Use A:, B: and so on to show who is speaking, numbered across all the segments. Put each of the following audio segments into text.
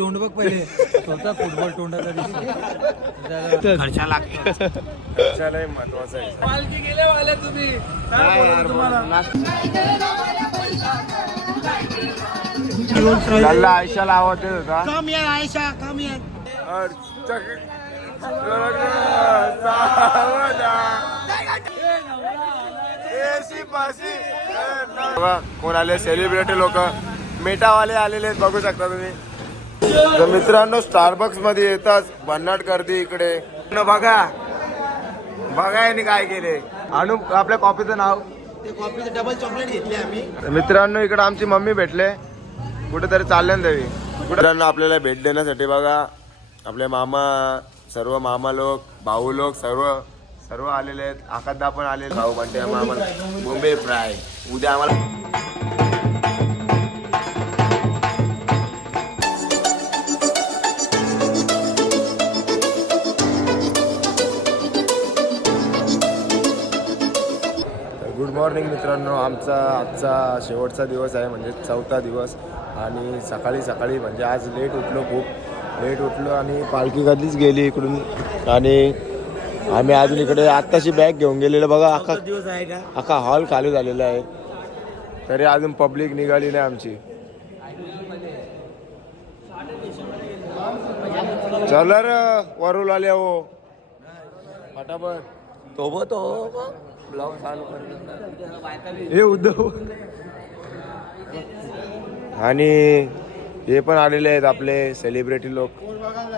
A: तोंड बघ पहिले. स्वतः फुटबॉल तोंडाचा दिसतो.
B: खर्चा लागतो.
C: खर्चालाही महत्वाचं आहे.
A: पालखी गेले वाले तुम्ही. तुम्हाला?
C: आयशाला आवाज देत होता.
B: कम यार आयशा कम यार.
C: कोण आले? सेलिब्रिटी लोक. मेटावाले आलेले आहेत बघू शकता तुम्ही. तर मित्रांनो स्टारबक्समध्ये येताच भन्नाट गर्दी इकडे. न बघा. बघा यांनी काय केले. आणू आपल्या कॉफीचं नाव?
B: ते कॉफीचं डबल चॉकलेट घेतले आम्ही.
C: मित्रांनो इकडे आमची मम्मी भेटले. कुठेतरी चालले ना देवी. मित्रांनो आपल्याला भेट देण्यासाठी बघा. आपले मामा सर्व मामा लोक भाऊ लोक सर्व सर्व आलेले आहेत. आकाशदा पण आलेले भाऊ म्हणते आम्हाला बॉम्बे फ्राय. उद्या आम्हाला मॉर्निंग मित्रांनो आमचा आजचा शेवटचा दिवस आहे म्हणजे चौथा दिवस. आणि सकाळी सकाळी म्हणजे आज लेट उठलो खूप. लेट उठलो आणि पालखी कधीच गेली इकडून. आणि आम्ही अजून इकडे आत्ताशी बॅग घेऊन गेलेलो. बघा अख्खा
B: दिवस आहे का?
C: अख्खा हॉल खाली झालेला आहे. तरी अजून पब्लिक निघाली नाही आमची. चल र वरूल आले हो. फटाफट.
A: तो तो ब्लॉग चालू
C: हे उद्धव. आणि हे पण आलेले आहेत आपले सेलिब्रिटी लोक.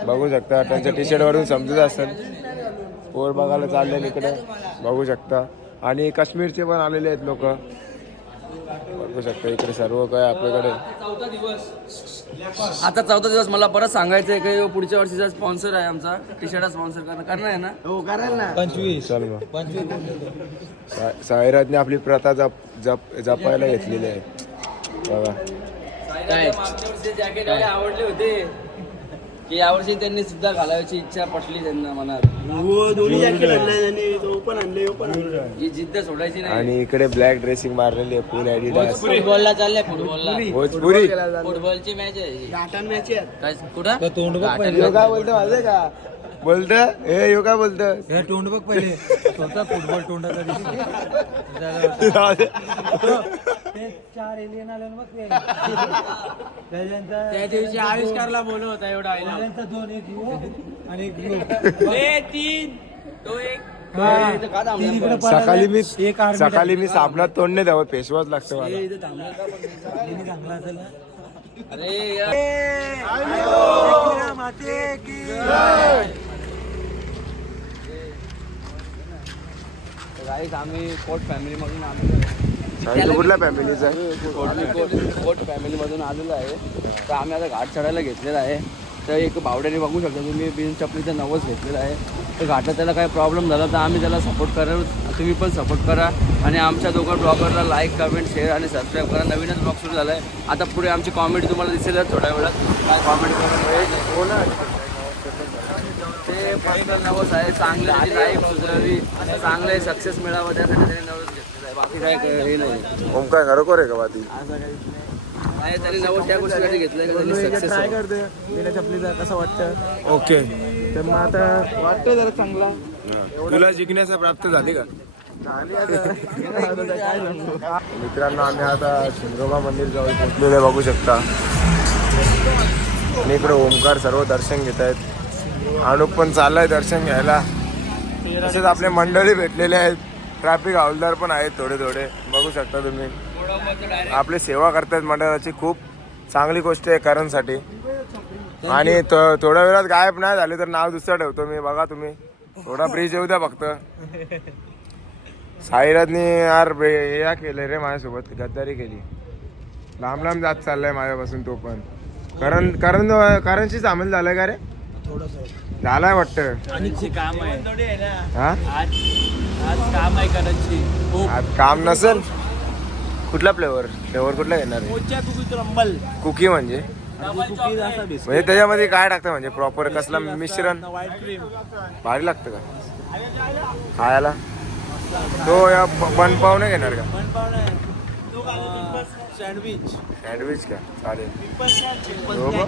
C: बघू शकता त्यांच्या टी शर्टवरून समजत असेल. पोर बघायला चालले इकडे. बघू शकता. आणि काश्मीरचे पण आलेले आहेत लोक. बघू शकता इकडे सर्व काय आपल्याकडे.
A: आता चौथा दिवस मला परत सांगायचं आहे की पुढच्या वर्षीचा स्पॉन्सर आहे आमचा टी शर्ट स्पॉन्सर करणार करणार आहे ना?
B: हो कराल ना.
C: चल मग. सा- साईराजने आपली प्रथा जप जप जपायला घेतलेली आहे. बघा.
A: काय जॅकेट आवडले होते. की यावर्षी त्यांनी सुद्धा घालायची इच्छा पटली त्यांना मनात.
B: हो
A: ही जिद्द सोडायची नाही.
C: आणि इकडे ब्लॅक ड्रेसिंग मारलेली आहे फुल ॲडिडास
A: फुटबॉलला चाललंय फुटबॉलला.
C: भोजपुरी.
A: फुटबॉलची मॅच आहे ही. काय कुठं? तोंड
C: योगा बोलतो माझं का? बोलत हे योगा बोलत
A: तोंड बघ पहिले. स्वतः फुटबॉल तोंडाचा दिसतो चार एलियन आले मग ते त्या दिवशी आविष्कारला बोलव होता एवढा दोन एक आणि एक तीन. तो एक
C: सकाळी मी सकाळी मी साबणात तोंड नाही द्यावं फेसवॉश लागतं मला.
A: चांगला असेल ना? अरे माते की गाईज आम्ही कोट फॅमिली मधून आहे.
C: आणि तू कुठल्या फॅमिलीचा
A: कोटली कोट कोट फॅमिली मधून आलेलो आहे. तर आम्ही आता घाट चढायला घेतलेला आहे. तर एक भावड्याने बघू शकता तुम्ही बिन चपलीचा नवस घेतलेला आहे. तर घाटात त्याला काही प्रॉब्लेम झाला तर आम्ही त्याला सपोर्ट करा. तुम्ही पण सपोर्ट करा. आणि आमच्या दोघं ब्लॉगरला लाईक कमेंट शेअर आणि सबस्क्राईब करा. नवीनच ब्लॉग सुरू झाला आहे आता पुढे आमची कॉमेडी तुम्हाला दिसेल थोड्या वेळात. काय कॉमेडी कमेंट ते पर्सनल नवस आहे. चांगले लाईफ सुधारावी. चांगले सक्सेस मिळावं त्यासाठी त्यांनी नवस आहे बाकी काय हे नाही
C: ओमकार खरोखर आहे का बाती?
A: असं काहीच नाही नाही त्यांनी नवस त्या गोष्टीसाठी घेतलं की त्यांनी सक्सेस
B: करते बिना चपलीचा कसं वाटतं
C: ओके
B: तर मग आता वाटतं जरा चांगला.
C: तुला जिज्ञासा प्राप्त झाली का? मित्रांनो आम्ही आता शिंगोबा मंदिर जवळ पोहोचलेले बघू शकता. आणि इकडे ओमकार सर्व दर्शन घेत आहेत. अनुप पण चाललाय दर्शन घ्यायला. तसेच आपले मंडळी भेटलेले आहेत. ट्रॅफिक हवालदार पण आहेत थोडे थोडे. बघू शकता तुम्ही. आपली सेवा करतायत मंडळाची खूप चांगली गोष्ट आहे करणसाठी. आणि थोड्या वेळात गायब नाही झाले तर नाव दुसरं ठेवतो मी बघा तुम्ही. थोडा ब्रिज येऊ द्या फक्त. साईराजनी यार या केलंय रे माझ्यासोबत गद्दारी केली. लांब लांब जात चाललाय माझ्यापासून तो पण. करण करण करणशी सामील झालाय का रे? झालाय वाटतं.
B: आणि खूप काम आहे.
C: हा?
B: आज आज काम आहे करायची खूप
C: आज काम नसेल. कुठला फ्लेवर? फ्लेवर कुठला घेणार आहे?
B: रंबल.
C: कुकी म्हणजे?
B: कुकीज असा बिस्किट
C: म्हणजे त्याच्यामध्ये काय टाकतं म्हणजे? प्रॉपर कसला मिश्रण?
B: व्हाईट क्रीम
C: भारी लागतं का? खायला? तो या बन पाव नाही घेणार का?
B: पण पाहुणे. सँडविच
C: सँडविच का? चालेल. हो का?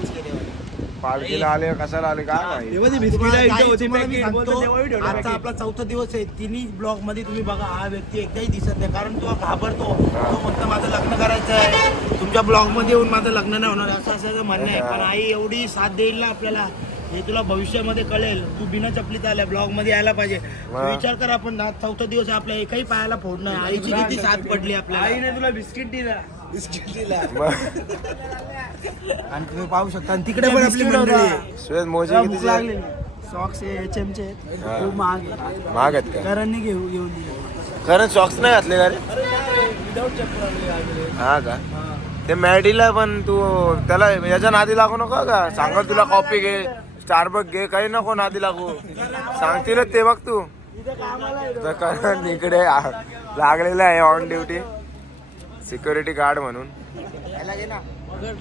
C: पालखीला आले कशाला आले काय माहिती?
B: तुम्हाला guys, तुम्हाला मी सांगतो, आजचा आपला चौथा दिवस आहे. तिन्ही ब्लॉगमध्ये तुम्ही बघा हा व्यक्ती एकदाही दिसत नाही. कारण तो घाबरतो. तो म्हणतो माझं लग्न करायचं आहे. तुमच्या ब्लॉगमध्ये येऊन माझं लग्न नाही होणार असं असं म्हणणं आहे. पण आई एवढी साथ देईल ना आपल्याला. हे तुला भविष्यामध्ये कळेल. तू बिना चपलीत आल्या ब्लॉगमध्ये यायला पाहिजे. तू. विचार कर आपण आज चौथा दिवस आहे, आपल्या एकही पायाला फोड नाही आईची किती साथ पडली आपल्याला.
A: आईने तुला बिस्किट दिला.
B: आणि तुम्ही पाहू शकता आणि तिकडे पण आपली मंडळी आहे.
C: श्वेत मोजे कितीचे?
B: सॉक्स एच एम चे
C: हा.
B: खूप महाग आहे.
C: महाग आहेत का
B: करणनी घेऊ घेऊन.
C: खरं सॉक्स नाही घातले का रे. हा का ते मॅडीला पण तू त्याला याच्या नादी लागू नको का सांगल तुला कॉपी घे स्टारबक घे काही नको नादी लागू सांगतील ते बघ तू. तर कारण इकडे आ- लागलेलं आहे ऑन ड्युटी सिक्युरिटी गार्ड म्हणून.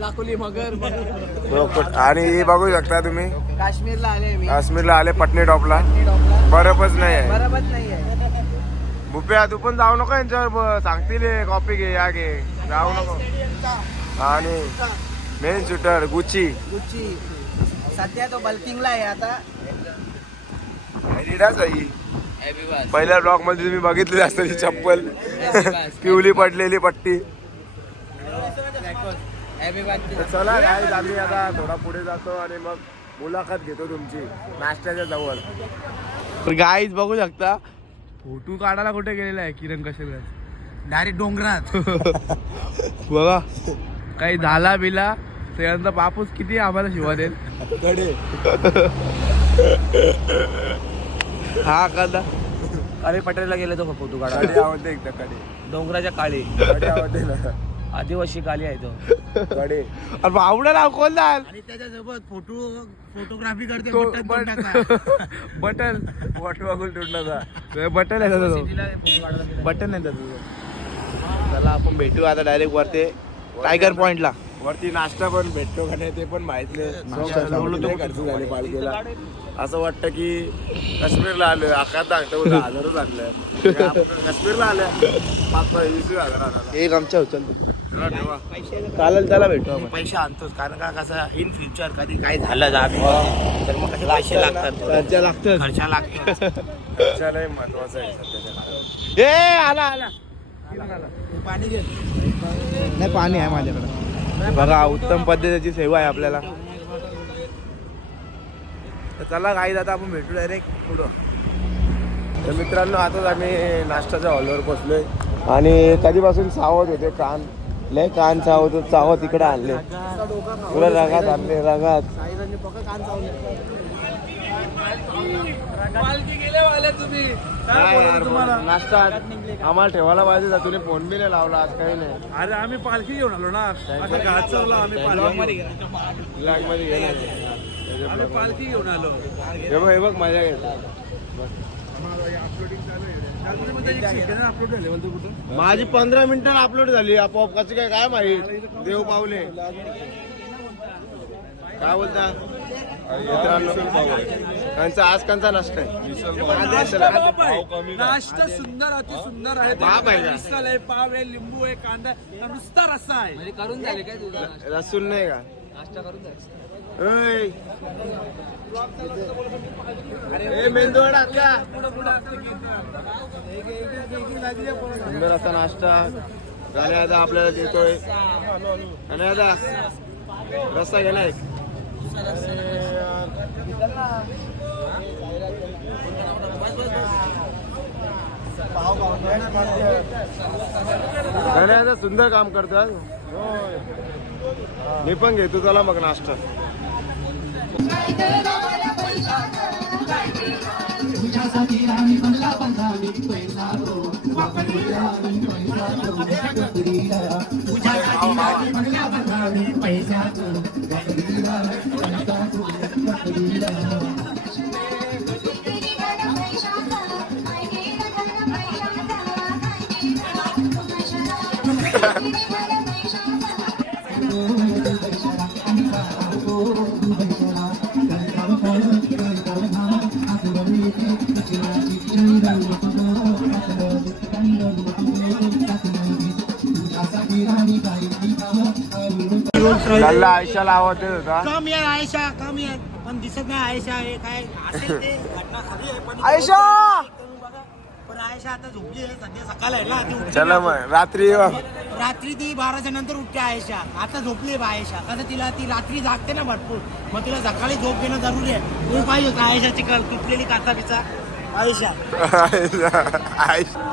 A: दाखवली मगर.
C: आणि हे बघू शकता तुम्ही.
A: काश्मीरला आले मी.
C: काश्मीरला आले पटनी टॉपला. बरफच नाही आहे.
A: बरोबर नाही आहे.
C: तू पण जाऊ नको यांच्यावर सांगतील कॉपी घे या घे. जाऊ नको. आणि मेन शूटर गुच्ची
A: गुच्ची सध्या तो बल्किंगला आहे आता.
C: पहिल्या ब्लॉकमध्ये तुम्ही बघितली असत ती चप्पल. पिवली पडलेली पट्टी. तर चला काय आम्ही आता थोडा पुढे जातो आणि मग मुलाखत घेतो तुमची. नाश्त्याच्या जवळ.
A: गाईज बघू शकता फोटो काढायला कुठे गेलेला आहे किरण कशेल
B: डायरेक्ट डोंगरात.
A: बघा काही झाला बिला त्यानंतर बापूस किती आम्हाला शिवा देईल? हा कदा अरे पटेलला गेले तो फोटो काढा
C: कडी आवडते एकदा कडी
A: डोंगराच्या काळी.
C: कडी आवडते ना.
A: आदिवासी काळी आहे तो.
C: कडी
A: अरे बावड्याला कोण जाल
B: आणि त्याच्यासोबत फोटो फोटोग्राफी करते
C: तो
B: बटन
C: बट-
B: तोंडाचा.
A: बटन.
C: तुटला
A: बटन आहे त्याचा तो. बटन आहे त्याचं चला आपण भेटू आता डायरेक्ट वरते. टायगर पॉइंटला
C: वरती नाश्ता पण भेटतो का नाही ते पण माहीत नाही. खर्च झाली पालखीला. असं वाटतं की काश्मीरला आलोय. आकात सांगतो उद्या हजारच आणलं काश्मीरला आलं पाच वीस हजार.
A: एक आमच्या उचल. चालेल त्याला भेटू आपण.
B: पैसे आणतोच कारण का कसं इन फ्युचर कधी काय झालं तर मग कसे पैसे लागतात
A: खर्चा लागतं
B: खर्चा लागतो
C: खर्चालाही महत्वाचं आहे सध्याच्या.
A: ए आला आला.
B: पाणी घे.
A: नाही पाणी आहे माझ्याकडे. बघा उत्तम पद्धतीची सेवा आहे आपल्याला. तर चला काही आता आपण भेटू डायरेक्ट पुढं.
C: तर मित्रांनो आताच आम्ही नाश्त्याच्या हॉलवर बसलोय. आणि कधीपासून सावध होते कान. लय कान होते सावध तिकडे आणले. पुढे रगात आणले रगात. नाश्ता आम्हाला ठेवायला पाहिजे. तुम्ही फोन बी नाही लावला आज काही नाही.
B: अरे आम्ही पालखी घेऊन आलो ना. आम्ही पालखी घेऊन. आलो.
C: हे बघ हे बघ मजा घेत माझी पंधरा मिनिटं अपलोड झाली. आपोआप कसं काय काय माहीत? देव पावले. काय बोलता? मित्रांनो त्यांचा आज कंचा नसत
B: नाश्ता सुंदर अति सुंदर आहे.
C: पाव आहे?
B: मिसल आहे पाव आहे लिंबू आहे कांदा आहे. हा नुसता रस्सा आहे.
A: म्हणजे करून झाले काय तुझा
C: रसूल नाही का?
A: नाश्ता करून?
C: सुंदर असा नाश्ता. गाड्या आता आपल्याला देतोय. आणि आता रस्ता गेलाय. गाड्या सुंदर काम करतात मी पण घेतो चला मग नाश्ता.
B: Rolls Thank you. रॉयल
C: लल्ला आयशाला आवाज देत होता.
B: कम या आयशा कम पण दिसत नाही आयशा हे काय असेल ते. घटना खरी आहे पण
C: आयशा!
B: बघा. पण आयशा आता झोपली आहे. सध्या सकाळ आहे ना ती उठली
C: चला. मग रात्री.
B: रात्री ती बाराच्या नंतर उठते आयशा. आता झोपली बा आयशा. कारण तिला ती रात्री जागते ना भरपूर. मग तिला सकाळी झोप घेणं जरुरी आहे. तुम्ही पाहिजे का आयशाची कळ तुटलेली काचा बिचा आयशा.
C: आयशा. आयशा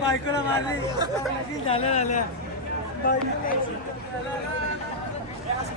B: बायकोला मारली.
C: झाल्या झाल्या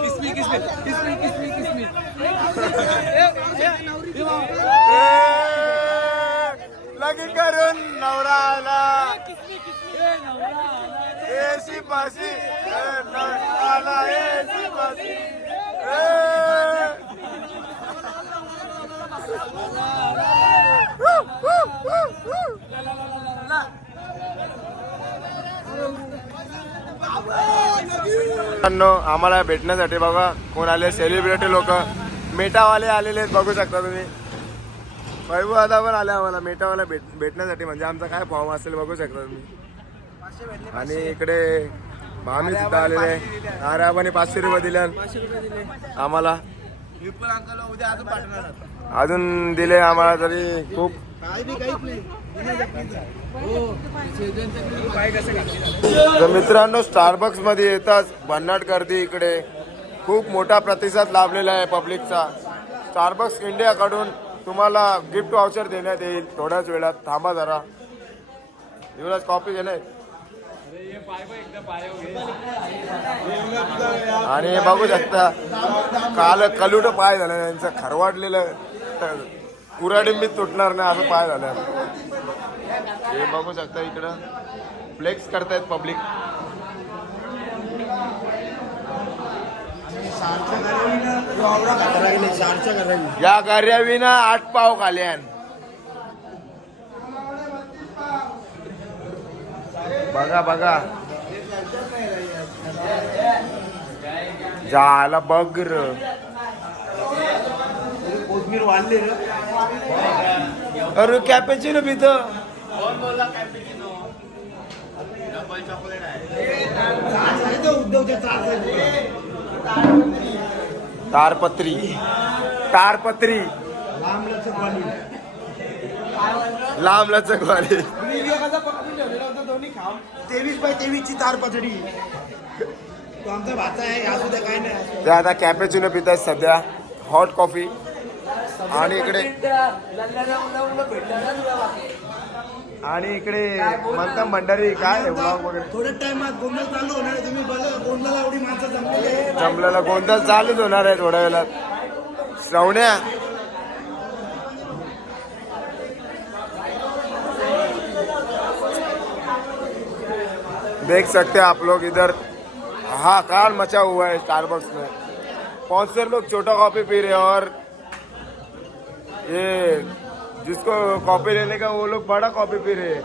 C: किसमी किसमी किसमी किसमी किसमी लगी करून नवराला ए शिपाशी आम्हाला भेटण्यासाठी बघा कोण आले? सेलिब्रिटी लोक. मेटावाले आलेले आहेत बघू शकता तुम्ही. वैभव दादा पण आले आम्हाला. मेटावाला भेट भेटण्यासाठी म्हणजे आमचा काय फॉर्म असेल बघू शकता तुम्ही. आणि इकडे मामी सुद्धा आलेले आपण पाचशे रुपये दिले. आम्हाला.
B: अजून
C: दिले आम्हाला तरी खूप. तर मित्रांनो स्टारबक्समध्ये येताच भन्नाट गर्दी इकडे. खूप मोठा प्रतिसाद लाभलेला आहे पब्लिकचा स्टारबक्स इंडियाकडून तुम्हाला गिफ्ट वाउचर देण्यात येईल. थोड्याच वेळात. थांबा जरा. युवराज कॉपी घेणे आणि हे बघू शकता काल कलुट पाय झालं. त्यांचं खरवाडलेलं कुराडिंबीत तुटणार नाही असं पाय झालं. हे बघू शकता इकडं. फ्लेक्स करतायत पब्लिक या कार्याविना आठ पाव खाल्यान. बघा बघा. झाला बघ र.
B: कोथमीर वाढले उद्धवच्या चार
C: तारपत्री. तारपत्री.
B: लांब लचक वाली.
C: लांब
B: तेवीस बाय तेवीस ची तारपत्री तो आमचा भाचा आहे असू द्या काय नाही
C: ते आता कॅपेचिनो पित आहेत सध्या हॉट कॉफी आणि इकडे आणि इकडे म्हणता भंडारी काय vlog वगैरे?
B: थोड्या टाइमात गोंधळ चालू होणार आहे तुम्ही बघा गोंधळाला एवढी माणसं जमलेली आहे.
C: जमलेला गोंधळ चालूच होणार आहे थोड्या वेळात. श्रवण्या. देख सकते हैं आप लोग इधर. हाहाकार मचा हुआ है स्टारबक्स में. बहुत से लोग छोटा कॉफी पी रहे हैं और ये जिसको कॉपी लेने का वो लोग बड़ा कॉपी पी रहे हैं।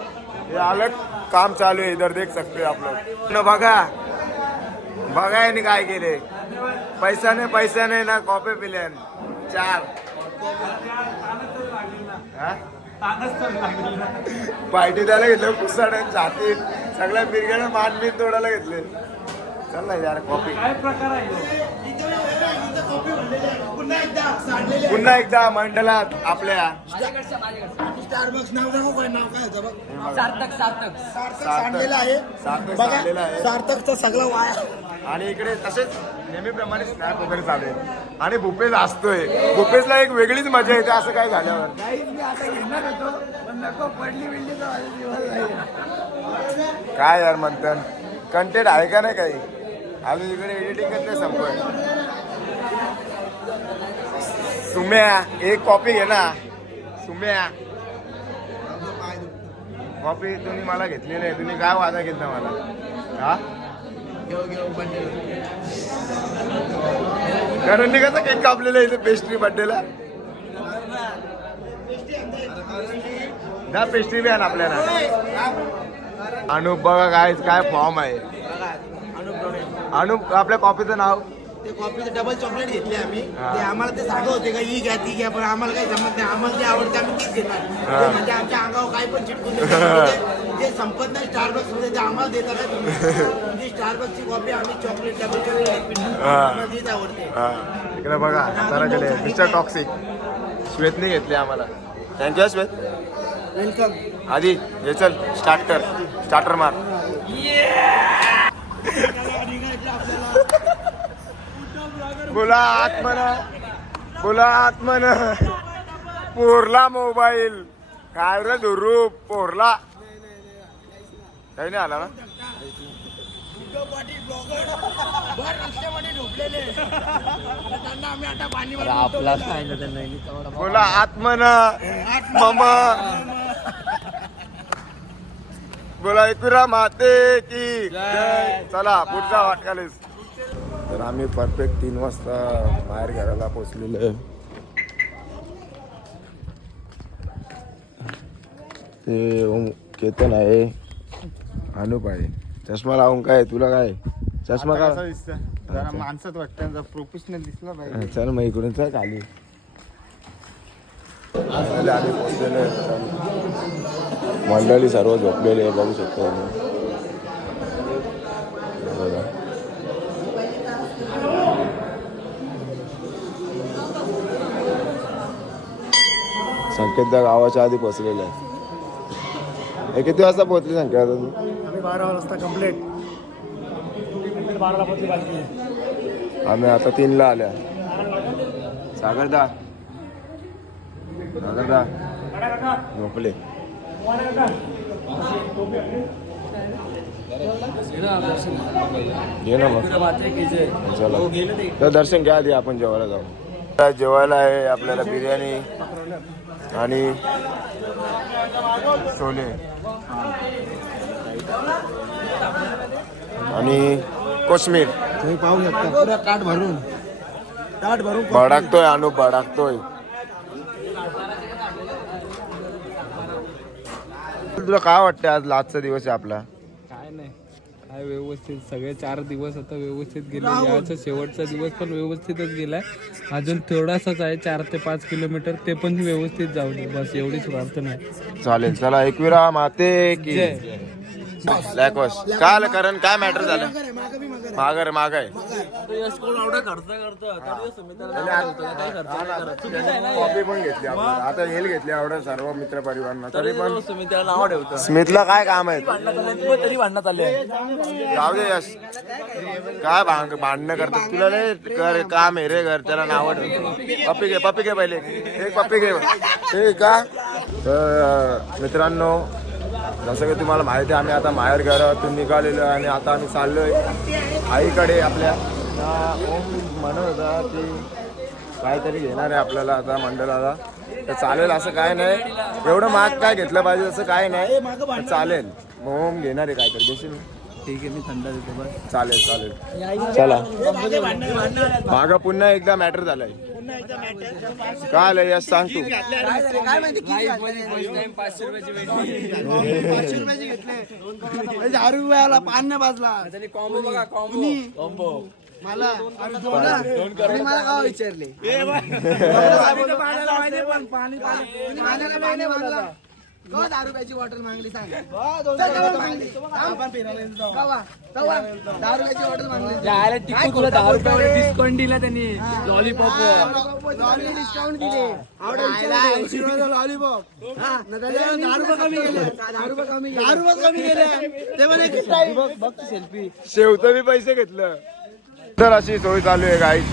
C: ये अलग काम चालू है इधर देख सकते हैं आप लोग। न बघा बघा यांनी काय केले पैशाने पैशाने ना कॉपी पिल्यान चार। पार्टी द्यायला घेतलं पुसाड छाती सगळ्या बिरग्याने मान बीन तोडायला घेतले चल ना यार कॉपी
B: काय प्रकार आहे?
C: पुन्हा एकदा मंडलात आपल्या
B: स्टारबक्स नाव दाखव काय नाव काय होतं बघ.
A: सार्थक सार्थक.
B: सार्थक सांडलेलं आहे.
C: सार्थक
B: बघा
C: सांडलेलं आहे.
B: सार्थकचा सगळा वाया.
C: आणि इकडे तसेच नेहमीप्रमाणे स्नॅप वगैरे चालू आहे. आणि भूपेश असतोय. भूपेशला एक वेगळीच मजा येते असं काय झाल्यावर?
A: मी आता घेणार होतो पण नको पडली बिडली तर माझे दिवस जाईल.
C: काय यार म्हणतात कंटेंट आहे का नाही काही? अजून इकडे एडिटिंगच नाही संपत सुम्या एक कॉपी घे ना. सुम्या. कॉपी तुम्ही मला घेतली नाही तुम्ही काय वादा घेतला मला? हा? कारण कसं केक कापलेला इथे पेस्ट्री बड्डेला ना पेस्ट्री बी आण आपल्याला. अनुप बघा काय काय फॉर्म आहे. अनुप आपल्या कॉफीचं नाव?
B: ते कॉफीचं डबल चॉकलेट घेतले आम्ही. ते आम्हाला ते सांगत होते का ही घ्या ती घ्या पण आम्हाला काही जमत नाही. आम्हाला जे आवडते आम्ही तीच घेणार. ते म्हणजे आमच्या अंगावर काय पण चिटकून देतात. ते- जे संपत नाही स्टारबक्समध्ये ते आम्हाला देतात का तुम्ही. तुमची स्टारबक्सची कॉफी आम्ही चॉकलेट डबल चॉकलेट. आम्हाला तीच आवडते.
C: हा, इकडे बघा सारा गेले मिस्टर टॉक्सिक श्वेतने घेतले आम्हाला. थँक्यू श्वेत.
B: वेलकम
C: आधी हे चल स्टार्ट कर स्टार्टर मार बोला आत्मन बोला आत्मन पोरला मोबाईल. काय रे दुरूप पोरला. काही नाही आला ना?
A: आपला
C: बोला आत्मन मम. बोला एकविरा माते की. चला पुढचा वाटकालीस तर आम्ही परफेक्ट तीन वाजता बाहेर घराला पोचलेलो आहे. ते ओम केतन आहे. अनुप आहे. चष्मा लावून काय तुला काय? चष्मा का?
D: दिसतं जरा माणसात वाटतं प्रोफेशनल दिसला पाहिजे.
C: चल मग इकडून चल खाली. आले आम्ही पोचलेलो आहे. मंडळी सर्व झोपलेली बघू शकतो आम्ही. संकेतदा गावाच्या आधी पोचलेले आहे. हे किती वाजता पोहोचले संकेत
D: आम्ही बारा वाजता कंप्लीट बाराला पोहोचली पाहिजे
C: आम्ही आता तीनला आल्या. सागरदा. सागरदा. झोपले. घे ना मग. चला. तर दर्शन घ्या आधी आपण जेवायला जाऊ. आता जेवायला आहे आपल्याला बिर्याणी आणि छोले. आणि कोशमीर.
B: तुम्ही पाहू शकता. पुरा ताट भरून. ताट भरून
C: भडाकतोय अनुप भडाकतोय. तुला काय वाटतं आज लास्टचा दिवस आहे आपला?
E: काय नाही. काय व्यवस्थित सगळे चार दिवस आता व्यवस्थित गेले. याचा शेवटचा दिवस पण व्यवस्थितच गेलाय. अजून थोडासाच आहे चार ते पाच किलोमीटर ते पण व्यवस्थित जाऊ दे बस एवढीच प्रार्थना आहे.
C: चालेल चला एकविरा माते की. लॅकॉस काय आलं कारण? काय मॅटर झालं? मागर माग आहे कॉपी पण घेतली आपल्याला. आता हेल घेतली आवडत सर्व मित्र परिवारांना तरी पण
A: सुमित्राला नाव ठेवतो.
C: स्मिथला काय काम आहे?
A: तरी भांडणात आले
C: जाऊ दे यश. काय भांग भांडणं करतात तुला कर काम आहे रे घर त्याला नाव ठेवतो पप्पी घे पप्पी घे पहिले. एक पप्पी घे. हे का तर मित्रांनो जसं की तुम्हाला माहिती आहे आम्ही आता माहेर घरातून निघालेलो आहे आणि आता आम्ही चाललोय आईकडे आपल्या. म्हणत होता की काहीतरी घेणार आहे आपल्याला आता मंडळाला. तर चालेल असं काय नाही. एवढं महाग काय घेतलं पाहिजे असं काय नाही. चालेल. मग ओम घेणार आहे काहीतरी. देशील
A: ठीक आहे मी थंड देतो बस.
C: चालेल चालेल. चला. मागं पुन्हा एकदा मॅटर झालाय. काय आलं यश सांग तू.
A: पाचशे रुपयाचे
B: घेतले. दारू रुपयाला पान नाही बाजला
A: कॉम्बो बघा कॉम्बो कॉम्बो
B: मला अरे दोन आणि मला का विचारले. पाणी पाणी. पाण्याला पाणी केव्हा दहा रुपयाची बॉटल मागली सांग? दहा रुपयाची बॉटल मागली.
A: अरे तिकडे तुला दहा रुपयावर डिस्काउंट दिला त्यांनी. लॉलीपॉप
B: लॉली डिस्काउंट दिले. ऐंशी रुपयाचा लॉलीपॉप हा, न त्याच्यावर दहा रुपये कमी केले. दहा रुपये कमी दहा रुपये कमी केले. ते म्हणे बघ बघ सेल्फी
C: शेवचं बी पैसे घेतलं. सुंदर अशी सोय चालू आहे गाईड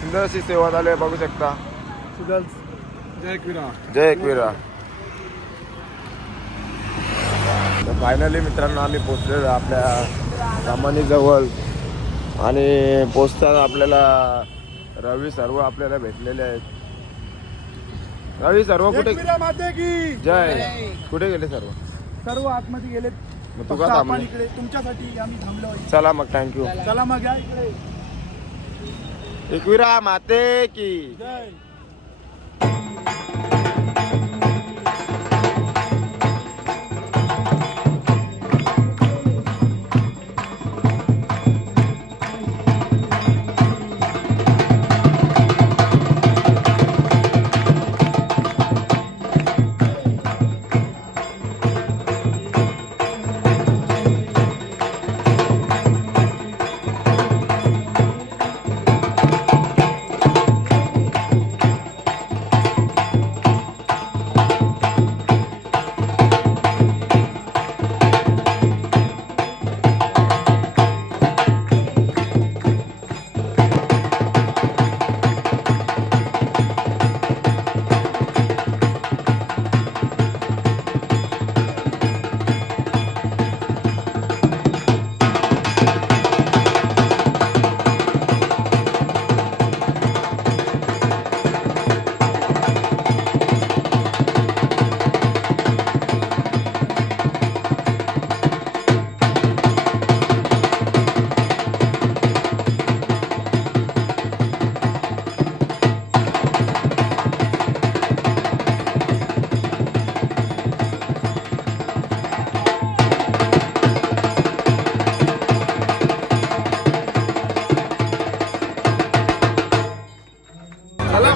C: सुंदर अशी सेवा चालू आहे बघू शकता. जय एकविरा फायनली मित्रांनो आम्ही पोचलेलो आपल्या सामानी जवळ आणि पोचताना आपल्याला रवी सर्व आपल्याला भेटलेले आहेत. रवी सर्व कुठे
D: माते की.
C: जय. कुठे गेले सर्व?
D: सर्व आतमध्ये गेले
C: मग तू का थांबले?
D: इकडे तुमच्यासाठी आम्ही थांबलो
C: चला मग थँक्यू
D: चला मग या इकडे.
C: एकविरा माते की.
D: जय.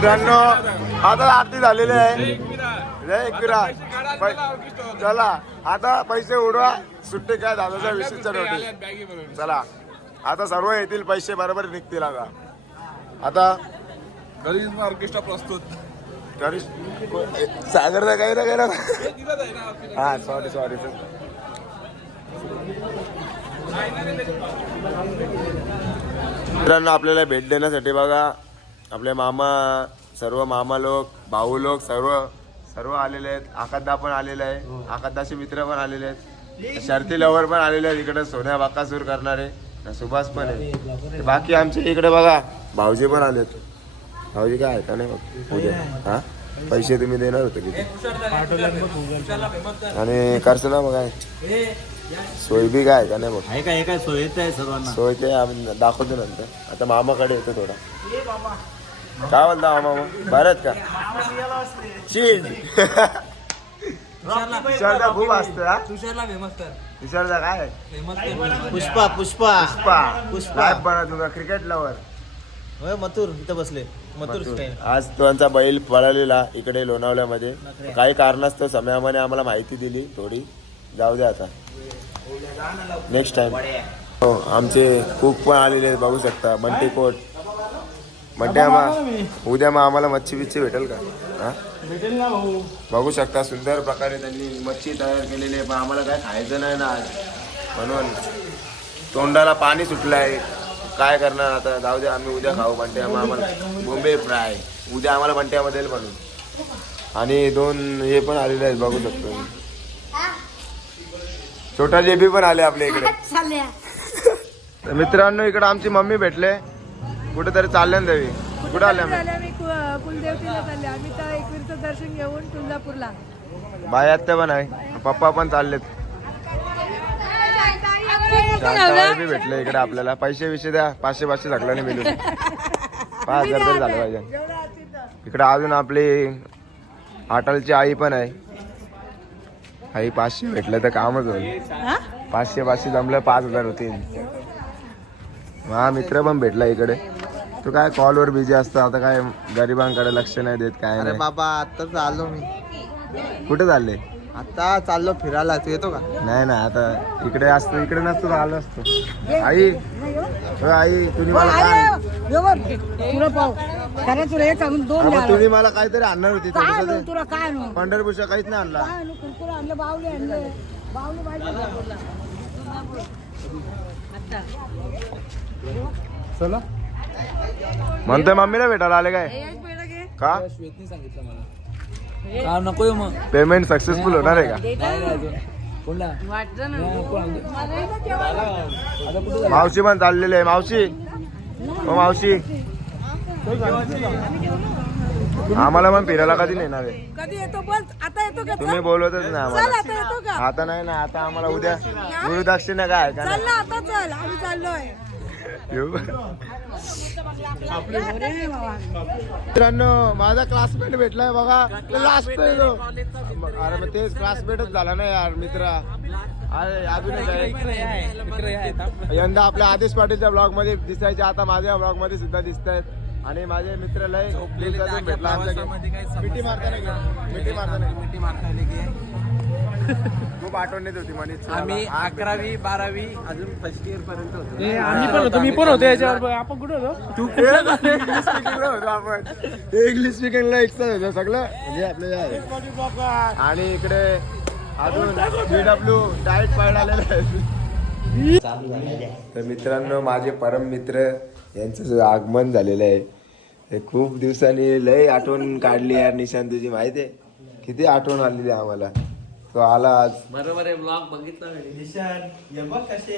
C: मित्रांनो आता आरती झालेली आहे. जय एकविरा चला आता पैसे उडवा. सुट्टी काय दादाच्या विषयीच्या नोटी चला आता सर्व येतील पैसे बरोबर निघतील आता. आता
F: ऑर्केस्ट्रा प्रस्तुत.
C: तरी सागरचा काही ना काही ना हा सॉरी सॉरी मित्रांनो आपल्याला भेट देण्यासाठी बघा. आपले मामा सर्व मामा लोक भाऊ लोक सर्व सर्व आलेले आहेत. आकाशदा पण आलेले आहे. आकाशदाचे मित्र पण आलेले आहेत. शर्ती लवर पण आलेले आहेत. इकडे सोन्या बाकासूर करणारे. सुभाष पण आहे. बाकी आमचे इकडे बघा भाऊजी पण आलेत. भाऊजी काय आहे का नाही बघ. उद्या. हा? पैसे तुम्ही देणार होते किती? आणि करतो ना मग काय? सोय बी काय आहे का नाही बघ
B: हे काय सोयीच आहे सर्वांना.
C: सोय ते आम्ही दाखवतो नंतर. आता मामाकडे येतो थोडा. काय बोलता मामा? बरं आहेत का चीज तुषारदा खूप असतं हा?
A: तुषारला फेमस कर.
C: तुषारदा काय?
B: पुष्पा पुष्पा.
C: पुष्पा.
B: पुष्पा.
C: बना तुला क्रिकेट लवर
B: होय मथुर. इथं बसले. मथुर
C: आज त्यांचा बैल पळालेला इकडे लोणावल्यामध्ये काही कारणास्तव समयामाने आम्हाला माहिती दिली थोडी. जाऊ द्या आता. नेक्स्ट टाइम हो आमचे कुक पण आलेले आहेत बघू शकता. बंटी कोट. आम्हा उद्या मग आम्हाला मच्छी बिच्छी भेटेल का? हा?
D: भेटेल ना भाऊ.
C: बघू शकता सुंदर प्रकारे त्यांनी मच्छी तयार केलेली आहे. पण आम्हाला काय खायचं नाही ना आज. म्हणून तोंडाला पाणी सुटलं आहे काय करणार आता? जाऊ दे आम्ही उद्या खाऊ बंट्या मग आम्हाला बोंबे फ्राय. उद्या आम्हाला बंट्यामध्ये म्हणून. आणि दोन हे पण आलेले आहेत बघू शकतो. छोटा जेबी पण आले आपल्या इकडे. तर मित्रांनो इकडे आमची मम्मी भेटले. कुठेतरी चालले ना देवी कुठे आले आम्ही
G: आम्ही कु- कुलदेवतेला चालले. आम्ही तर एकवीरचं दर्शन घेऊन तुळजापूरला.
C: आत्या पण आहे. पप्पा पण चाललेत. शांताबाई बी भेटले इकडे आपल्याला. पैसे विषय द्या. पाचशे पाचशे झाकल्याने मिळून पाच हजार तरी झालं पाहिजे. इकडे अजून आपली अटलची आई पण आहे. आई पाचशे भेटलं तर कामच होईल. पाचशे पाचशे जमलं पाच हजार होतील. हा मित्र पण भेटला इकडे. तो काय कॉलवर बिझी असतो? आता काय गरिबांकडे लक्ष नाही देत काय
B: अरे
C: नाही.
B: बाबा आताच आलो मी.
C: कुठे चालले?
B: आता चाललो फिरायला. तू येतो का?
C: नाही ना आता इकडे असतो इकडे नसतो तर आलो असतो. आई आई तुम्ही मला काय
G: तुला पाव खरं तुला हे सांगून दोन
C: मग तुम्ही मला काहीतरी आणणार होती
G: काय
C: थोडंसं
G: आणू
C: ते.
G: तुला काय आणू?
C: पंढरपूरच्या काहीच नाही आणला.
G: काय आणू कुरकुरे आणलं बावले आणले. बावले पाहिजे
C: म्हणतोय मम्मीला भेटायला आले काय? का.
A: श्वेतनी सांगितलं मला. का नको येऊ मग?
C: पेमेंट सक्सेसफुल होणार आहे का?
A: नाही नाही अजून. कोणला? नाही, कोण आणलं? आता कुठे
C: मावशी पण चाललेली आहे. मावशी? हो मावशी. आम्हाला पण फिरायला कधी नेणार आहे?
G: कधी येतो बोल. आता येतो का?
C: तुम्ही बोलवतच नाही
G: चल
C: आम्हाला
G: आता येतो का?
C: आता नाही ना आता आम्हाला उद्या गुरुदक्षिणा काय का
G: चल ना आता चल. आम्ही चाललोय.
C: येऊ
G: अरे बाबा.
C: मित्रांनो माझा क्लासमेट भेटलाय बघा. लास्ट अरे मग तेच क्लासमेटच झाला ना यार मित्र. अरे अजून एक आहे. यंदा आपल्या आदेश पाटीलच्या ब्लॉगमध्ये दिसायचे. आता माझ्या ब्लॉगमध्ये सुद्धा दिसत आहेत आणि माझे मित्र लय भेटला आमच्या मिठी मारताना मिठी मारताना खूप आठवण येत होती मनीष
A: आम्ही अकरावी बारावी अजून फर्स्ट इयर पर्यंत होतो.
E: आम्ही पण होतो मी पण होतो याच्यावर. आपण कुठे होतो?
C: इंग्लिश स्पीकिंगला होतो? आपण. इंग्लिश स्पीकिंगला एकसाथ होतो सगळं. म्हणजे आपलं हे आहे. आणि इकडे अजून डब्ल्यू डाएट पाहिजे आलेलं आहे. तर मित्रांनो माझे परम मित्र यांचं जो आगमन झालेलं आहे ते खूप दिवसांनी लय आठवण काढली यार निशांत तुझी माहिती आहे? किती आठवण आलेली आहे आम्हाला. तो आला आज.
A: बरोबर आहे ब्लॉग बघितला मी.
B: निशान हे बघ कसे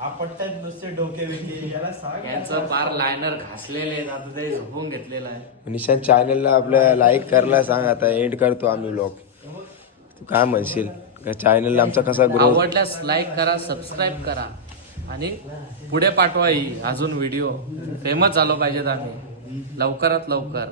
B: आपटतात नुसते डोके बिके याला सांग
A: यांचं पार लायनर घासलेले आहेत आता ते झोपून घेतलेलं आहे.
C: निशांत चॅनलला आपल्या लाईक करायला सांग आता एंड करतो आम्ही ब्लॉग तू काय म्हणशील? का चॅनल आमचा कसा ग्रो
A: आवडल्यास लाईक करा सबस्क्राईब करा. आणि पुढे पाठवा ही अजून व्हिडिओ फेमस झालो पाहिजेत आम्ही. लवकरात लवकर.